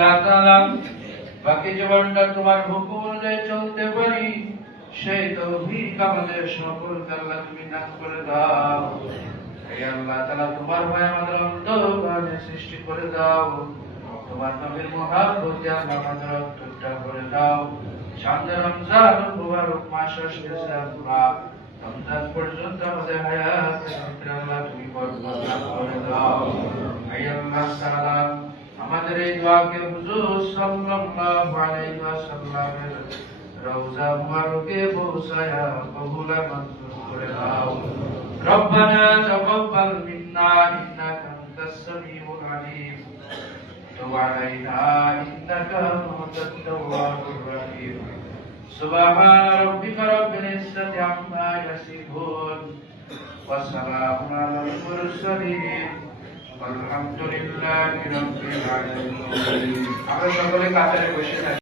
আল্লাহ তাআলা বাকি জীবনটা তোমার হুকুম অনুযায়ী চলতে পারি সেই তৌফিক আমাদের সকলকে আল্লাহ তুমি দান করে দাও। হে আল্লাহ তাআলা তোমার ভয় আমাদের অন্তরে সৃষ্টি করে দাও। তোমার নবীর মহব্বতে আমাদের অন্তরটা করে দাও। সামনে রমজান মুবারক মাস আসছে, আমরা রমজান পর্যন্ত আমাদের হায়াতের ভিতরে আল্লাহ তুমি বরকত দান করে দাও। হে আল্লাহ তাআলা আমাদের এই দোয়াকে হুজুর সাল্লাল্লাহু আলাইহি ওয়াসাল্লামের রওজা মুবারকে পৌঁছায়া কবুল মঞ্জুর করে দাও। রব্বানা তাকাব্বাল মিন্না ইন্নাকা আনতাস সামিউল আলিম وتب علينا إنك أنت التواب الرحيم سبحان ربك رب العزة عما يصفون وسلام على المرسلين والحمد لله رب العالمين। আমরা সকলে কাতারে বসে থাকি।